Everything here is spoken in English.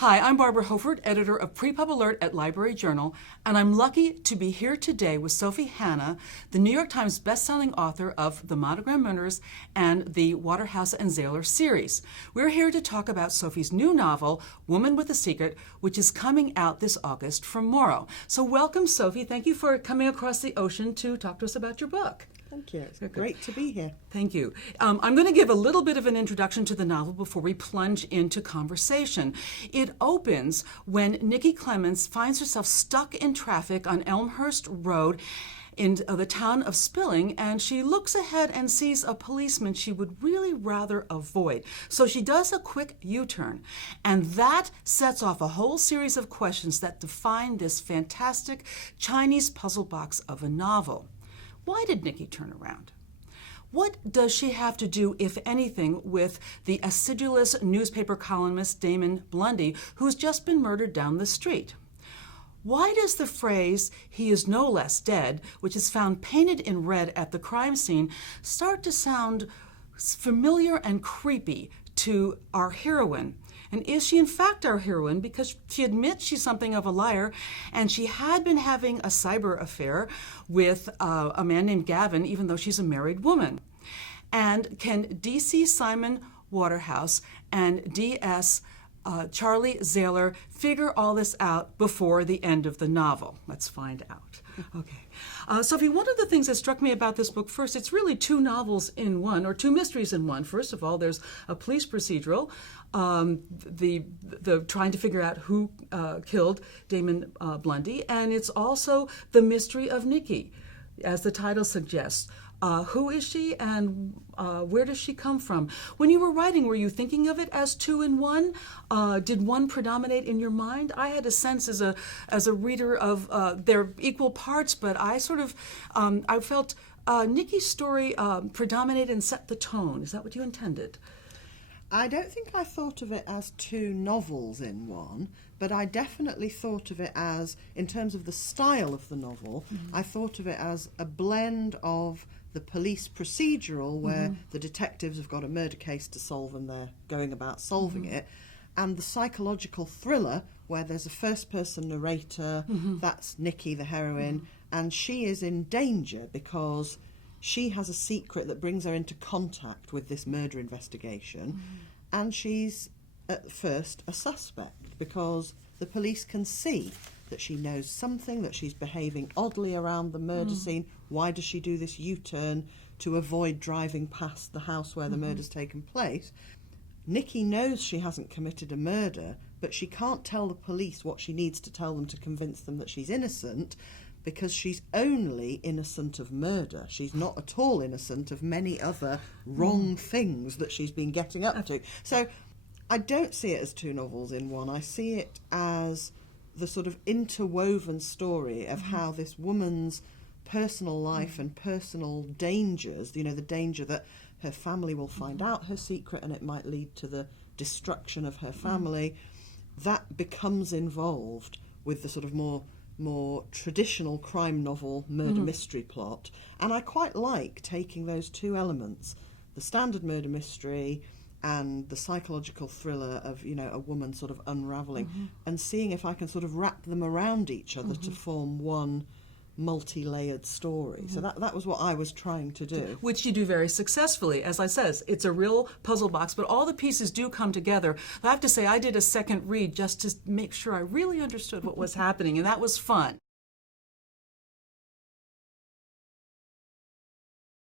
Hi, I'm Barbara Hofert, editor of Pre-Pub Alert at Library Journal, and I'm lucky to be here today with Sophie Hannah, the New York Times bestselling author of The Monogram Murders and the Waterhouse and Zahler series. We're here to talk about Sophie's new novel, Woman with a Secret, which is coming out this August from Morrow. So welcome, Sophie. Thank you for coming across the ocean to talk to us about your book. Thank you. It's great to be here. Thank you. I'm going to give a little bit of an introduction to the novel before we plunge into conversation. It opens when Nikki Clements finds herself stuck in traffic on Elmhurst Road in the town of Spilling, and she looks ahead and sees a policeman she would really rather avoid. So she does a quick U-turn, and that sets off a whole series of questions that define this fantastic Chinese puzzle box of a novel. Why did Nikki turn around? What does she have to do, if anything, with the acidulous newspaper columnist Damon Blundy, who's just been murdered down the street? Why does the phrase, "he is no less dead," which is found painted in red at the crime scene, start to sound familiar and creepy to our heroine? And is she in fact our heroine? Because she admits she's something of a liar, and she had been having a cyber affair with a man named Gavin, even though she's a married woman. And can D.C. Simon Waterhouse and D.S. Charlie Zahler figure all this out before the end of the novel? Let's find out. Okay. Sophie, one of the things that struck me about this book, first, it's really two novels in one, or two mysteries in one. First of all, there's a police procedural, the trying to figure out who killed Damon Blundy, and it's also the mystery of Nikki, as the title suggests. Who is she, and where does she come from? When you were writing, were you thinking of it as two in one? Did one predominate in your mind? I had a sense as a reader of their equal parts, but I sort of I felt Nikki's story predominated and set the tone. Is that what you intended? I don't think I thought of it as two novels in one, but I definitely thought of it as, in terms of the style of the novel, I thought of it as a blend of the police procedural, where the detectives have got a murder case to solve and they're going about solving it, and the psychological thriller, where there's a first-person narrator, that's Nikki, the heroine, and she is in danger because she has a secret that brings her into contact with this murder investigation, and she's at first a suspect because the police can see that she knows something, that she's behaving oddly around the murder scene. Why does she do this U-turn to avoid driving past the house where the murder's taken place? Nikki knows she hasn't committed a murder, but she can't tell the police what she needs to tell them to convince them that she's innocent, because she's only innocent of murder. She's not at all innocent of many other wrong things that she's been getting up to. So I don't see it as two novels in one. I see it as the sort of interwoven story of how this woman's personal life and personal dangers, you know, the danger that her family will find out her secret and it might lead to the destruction of her family, that becomes involved with the sort of more traditional crime novel murder mystery plot. And I quite like taking those two elements, the standard murder mystery and the psychological thriller of, you know, a woman sort of unravelling, and seeing if I can sort of wrap them around each other to form one multi-layered story. So that was what I was trying to do. Which you do very successfully. As I says, it's a real puzzle box, but all the pieces do come together. I have to say, I did a second read just to make sure I really understood what was happening, and that was fun.